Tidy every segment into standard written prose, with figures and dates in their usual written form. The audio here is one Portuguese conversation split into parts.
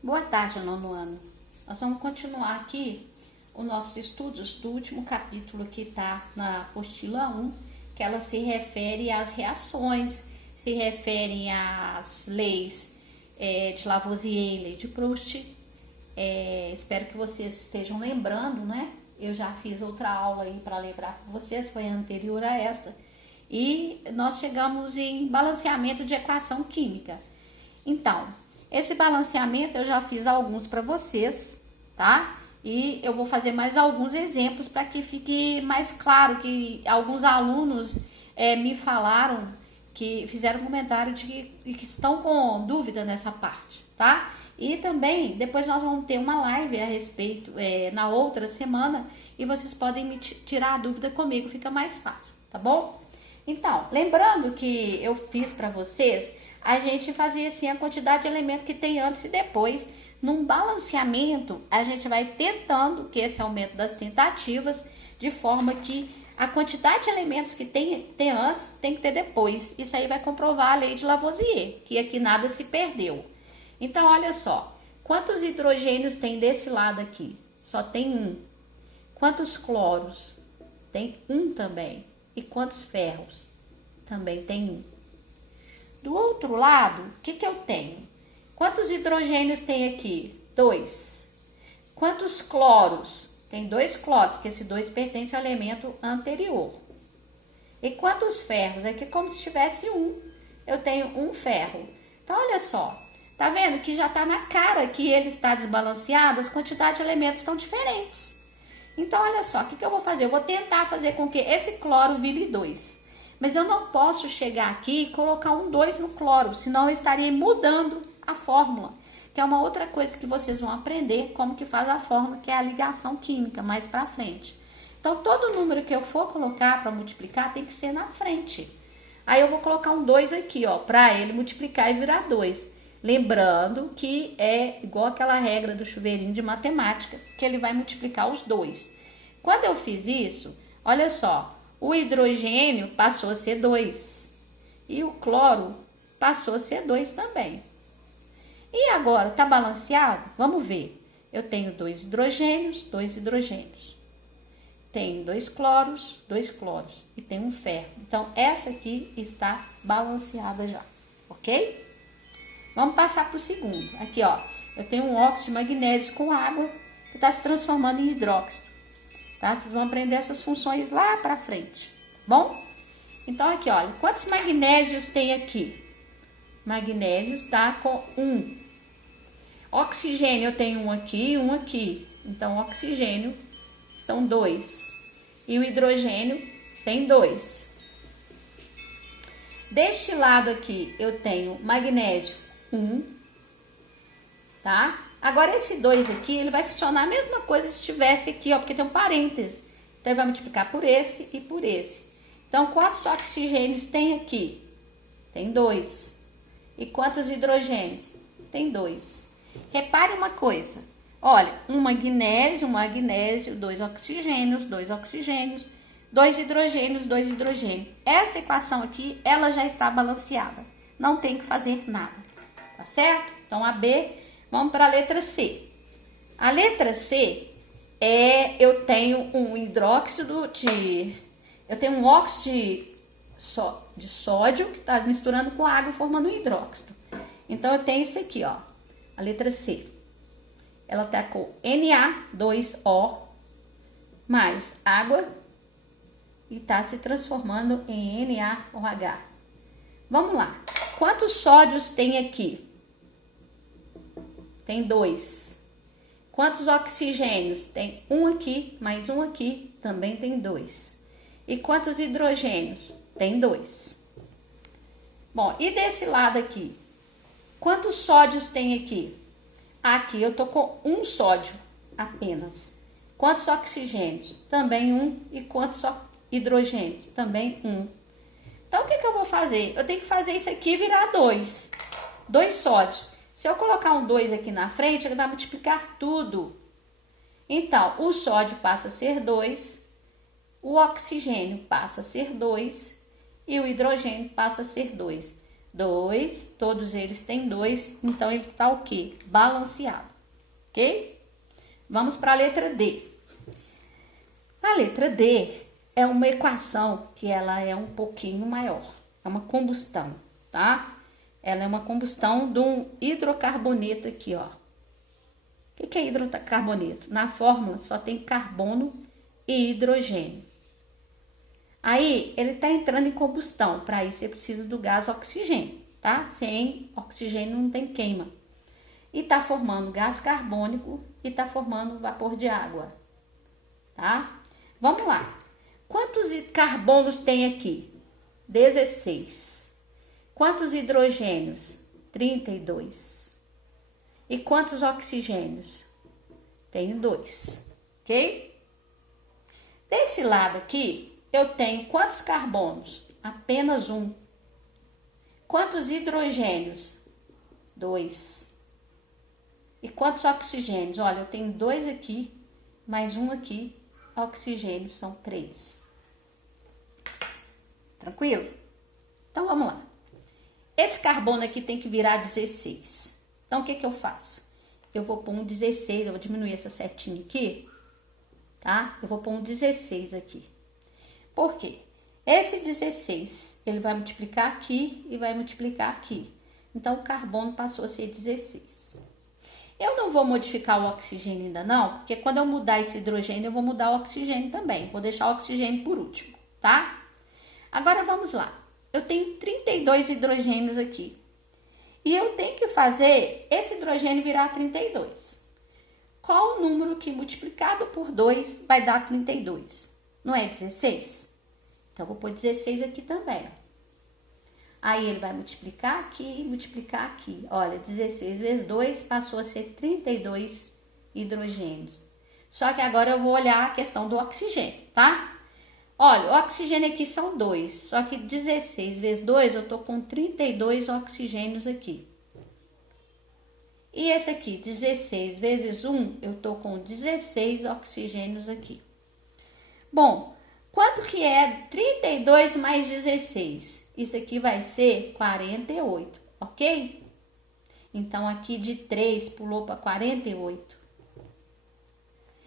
Boa tarde, nono ano. Nós vamos continuar aqui os nossos estudos do último capítulo que está na apostila 1, que ela se refere às reações, se referem às leis de Lavoisier e lei de Proust. Espero que vocês estejam lembrando, né? Eu já fiz outra aula aí para lembrar com vocês, foi anterior a esta. E nós chegamos em balanceamento de equação química. Então, esse balanceamento eu já fiz alguns para vocês, tá? E eu vou fazer mais alguns exemplos para que fique mais claro, que alguns alunos me falaram, que fizeram comentário de que estão com dúvida nessa parte, tá? E também, depois nós vamos ter uma live a respeito na outra semana e vocês podem me tirar a dúvida comigo, fica mais fácil, tá bom? Então, lembrando que eu fiz para vocês, a gente fazia assim a quantidade de elementos que tem antes e depois. Num balanceamento, a gente vai tentando que esse aumento das tentativas, de forma que a quantidade de elementos que tem antes tem que ter depois. Isso aí vai comprovar a lei de Lavoisier, que aqui nada se perdeu. Então, olha só, quantos hidrogênios tem desse lado aqui? Só tem um. Quantos cloros? Tem um também. E quantos ferros? Também tem um. Do outro lado, o que eu tenho? Quantos hidrogênios tem aqui? 2. Quantos cloros? Tem 2 cloros, porque esse 2 pertence ao elemento anterior. E quantos ferros? Aqui é como se tivesse um. Eu tenho um ferro. Então, olha só. Tá vendo que já está na cara que ele está desbalanceado? As quantidades de elementos estão diferentes. Então, olha só. O que eu vou fazer? Eu vou tentar fazer com que esse cloro vire 2. Mas eu não posso chegar aqui e colocar um 2 no cloro, senão eu estaria mudando a fórmula, que é uma outra coisa que vocês vão aprender, como que faz a fórmula, que é a ligação química, mais pra frente. Então, todo número que eu for colocar para multiplicar tem que ser na frente. Aí eu vou colocar um 2 aqui, ó, para ele multiplicar e virar 2. Lembrando que é igual aquela regra do chuveirinho de matemática, que ele vai multiplicar os 2. Quando eu fiz isso, olha só, o hidrogênio passou a ser 2 e o cloro passou a ser 2 também. E agora, tá balanceado? Vamos ver. Eu tenho 2 hidrogênios, 2 hidrogênios. Tenho 2 cloros, 2 cloros. E tem um ferro. Então, essa aqui está balanceada já, ok? Vamos passar para o segundo. Aqui, ó, eu tenho um óxido de magnésio com água que está se transformando em hidróxido. Tá? Vocês vão aprender essas funções lá para frente, bom? Então, aqui, olha, quantos magnésios tem aqui? Magnésio está com 1. Oxigênio eu tenho um aqui e um aqui. Então, oxigênio são 2. E o hidrogênio tem 2. Deste lado aqui eu tenho magnésio 1. Tá? Agora, esse 2 aqui, ele vai funcionar a mesma coisa se estivesse aqui, ó, porque tem um parêntese. Então, ele vai multiplicar por esse e por esse. Então, quantos oxigênios tem aqui? Tem 2. E quantos hidrogênios? Tem 2. Repare uma coisa. Olha, um magnésio, 2 oxigênios, 2 oxigênios, 2 hidrogênios, 2 hidrogênios. Essa equação aqui, ela já está balanceada. Não tem que fazer nada. Tá certo? Então, a B... Vamos para a letra C. A letra C eu tenho um hidróxido de... Eu tenho um óxido de sódio que está misturando com água formando um hidróxido. Então, eu tenho esse aqui, ó. A letra C. Ela está com Na2O mais água e está se transformando em NaOH. Vamos lá. Quantos sódios tem aqui? Tem 2. Quantos oxigênios? Tem um aqui, mais um aqui, também tem 2. E quantos hidrogênios? Tem 2. Bom, e desse lado aqui? Quantos sódios tem aqui? Aqui eu tô com um sódio apenas. Quantos oxigênios? Também um. E quantos hidrogênios? Também um. Então, o que eu vou fazer? Eu tenho que fazer isso aqui virar 2. 2 sódios. Se eu colocar um 2 aqui na frente, ele vai multiplicar tudo. Então, o sódio passa a ser 2, o oxigênio passa a ser 2 e o hidrogênio passa a ser 2. 2, todos eles têm 2, então ele está o quê? Balanceado, ok? Vamos para a letra D. A letra D é uma equação que ela é um pouquinho maior, é uma combustão, tá? Ela é uma combustão de um hidrocarboneto aqui, ó. O que é hidrocarboneto? Na fórmula só tem carbono e hidrogênio. Aí, ele está entrando em combustão. Para isso, você precisa do gás oxigênio, tá? Sem oxigênio não tem queima. E está formando gás carbônico e está formando vapor de água, tá? Vamos lá. Quantos carbonos tem aqui? 16. Quantos hidrogênios? 32. E quantos oxigênios? Tenho 2, ok? Desse lado aqui, eu tenho quantos carbonos? Apenas 1. Quantos hidrogênios? 2. E quantos oxigênios? Olha, eu tenho 2 aqui, mais 1 aqui. Oxigênio são 3. Tranquilo? Então, vamos lá. Esse carbono aqui tem que virar 16. Então, o que eu faço? Eu vou pôr um 16, eu vou diminuir essa setinha aqui, tá? Eu vou pôr um 16 aqui. Por quê? Esse 16, ele vai multiplicar aqui e vai multiplicar aqui. Então, o carbono passou a ser 16. Eu não vou modificar o oxigênio ainda não, porque quando eu mudar esse hidrogênio, eu vou mudar o oxigênio também. Vou deixar o oxigênio por último, tá? Agora, vamos lá. Eu tenho 32 hidrogênios aqui. E eu tenho que fazer esse hidrogênio virar 32. Qual o número que multiplicado por 2 vai dar 32? Não é 16? Então, eu vou pôr 16 aqui também, ó. Aí, ele vai multiplicar aqui e multiplicar aqui. Olha, 16 vezes 2 passou a ser 32 hidrogênios. Só que agora eu vou olhar a questão do oxigênio, tá? Olha, o oxigênio aqui são 2. Só que 16 vezes 2, eu tô com 32 oxigênios aqui. E esse aqui, 16 vezes 1, eu tô com 16 oxigênios aqui. Bom, quanto que é 32 mais 16? Isso aqui vai ser 48, ok? Então, aqui de 3 pulou para 48.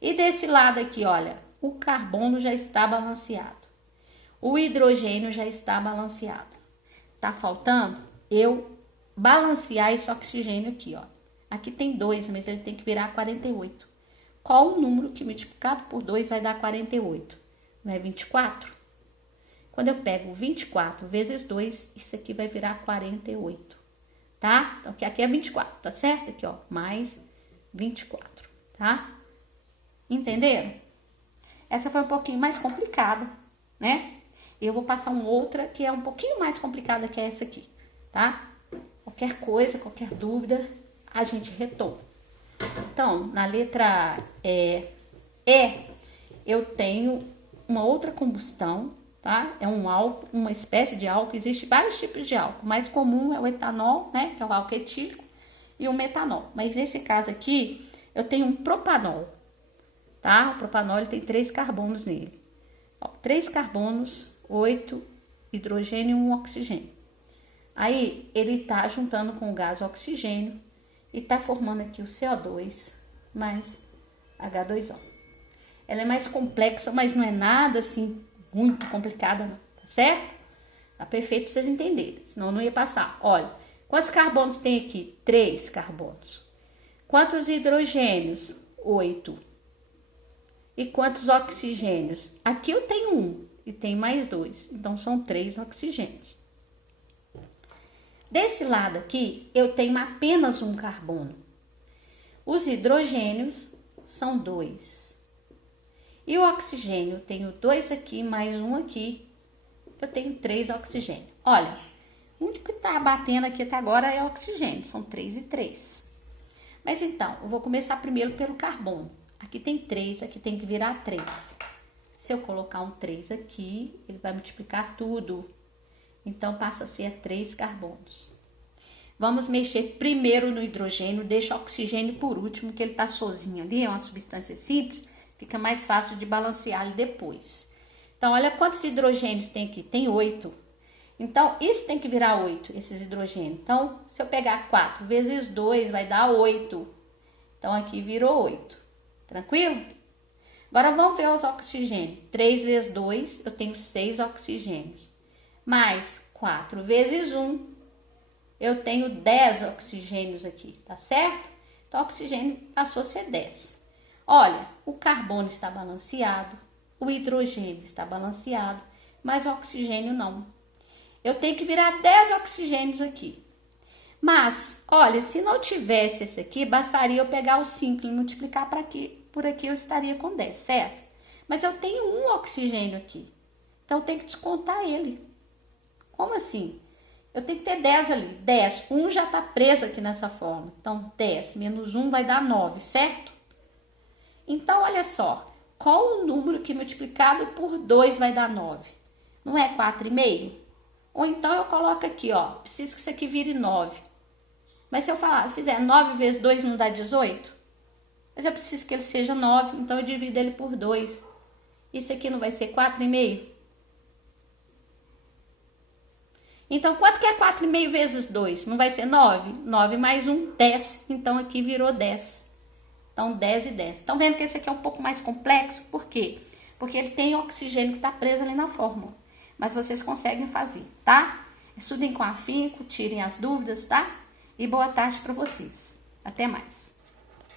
E desse lado aqui, olha, o carbono já está balanceado. O hidrogênio já está balanceado. Tá faltando eu balancear esse oxigênio aqui, ó. Aqui tem 2, mas ele tem que virar 48. Qual o número que multiplicado por 2 vai dar 48? Não é 24? Quando eu pego 24 vezes 2, isso aqui vai virar 48, tá? Então, aqui é 24, tá certo? Aqui, ó, mais 24, tá? Entenderam? Essa foi um pouquinho mais complicada, né? Eu vou passar uma outra que é um pouquinho mais complicada que essa aqui, tá? Qualquer coisa, qualquer dúvida, a gente retoma. Então, na letra E, eu tenho uma outra combustão, tá? É um álcool, uma espécie de álcool. Existem vários tipos de álcool. O mais comum é o etanol, né? Que é o álcool etílico, e o metanol. Mas nesse caso aqui, eu tenho um propanol, tá? O propanol ele tem 3 carbonos nele. Ó, 3 carbonos, 8 hidrogênio e 1 oxigênio. Aí, ele tá juntando com o gás oxigênio e tá formando aqui o CO2 mais H2O. Ela é mais complexa, mas não é nada assim muito complicada, não, tá certo? Tá perfeito pra vocês entenderem, senão eu não ia passar. Olha, quantos carbonos tem aqui? 3 carbonos. Quantos hidrogênios? 8. E quantos oxigênios? Aqui eu tenho 1 e tem mais 2, então são 3 oxigênios. Desse lado aqui, eu tenho apenas 1 carbono. Os hidrogênios são 2. E o oxigênio, eu tenho 2 aqui, mais 1 aqui. Eu tenho 3 oxigênio. Olha, o único que tá batendo aqui até agora é o oxigênio. São 3 e 3. Mas então, eu vou começar primeiro pelo carbono. Aqui tem 3, aqui tem que virar 3. Se eu colocar um 3 aqui, ele vai multiplicar tudo. Então, passa a ser 3 carbonos. Vamos mexer primeiro no hidrogênio, deixa o oxigênio por último, que ele tá sozinho ali, é uma substância simples. Fica mais fácil de balancear ele depois. Então, olha quantos hidrogênios tem aqui. Tem 8. Então, isso tem que virar 8, esses hidrogênios. Então, se eu pegar 4 vezes 2, vai dar 8. Então, aqui virou 8. Tranquilo? Agora, vamos ver os oxigênios. 3 vezes 2, eu tenho 6 oxigênios. Mais 4 vezes 1, eu tenho 10 oxigênios aqui, tá certo? Então, o oxigênio passou a ser 10. Olha, o carbono está balanceado, o hidrogênio está balanceado, mas o oxigênio não. Eu tenho que virar 10 oxigênios aqui. Mas, olha, se não tivesse esse aqui, bastaria eu pegar o 5 e multiplicar para aqui. Por aqui eu estaria com 10, certo? Mas eu tenho um oxigênio aqui. Então, eu tenho que descontar ele. Como assim? Eu tenho que ter 10 ali. 10. 1 já está preso aqui nessa forma. Então, 10 menos 1 vai dar 9, certo? Então, olha só. Qual o número que multiplicado por 2 vai dar 9? Não é 4,5? Ou então eu coloco aqui, ó, preciso que isso aqui vire 9. Mas se eu fizer 9 vezes 2 não dá 18? Mas eu preciso que ele seja 9, então eu divido ele por 2. Isso aqui não vai ser 4,5? Então, quanto que é 4,5 vezes 2? Não vai ser 9? 9 mais 1, 10. Então, aqui virou 10. Então, 10 e 10. Estão vendo que esse aqui é um pouco mais complexo? Por quê? Porque ele tem oxigênio que está preso ali na fórmula. Mas vocês conseguem fazer, tá? Estudem com afinco, tirem as dúvidas, tá? E boa tarde para vocês. Até mais.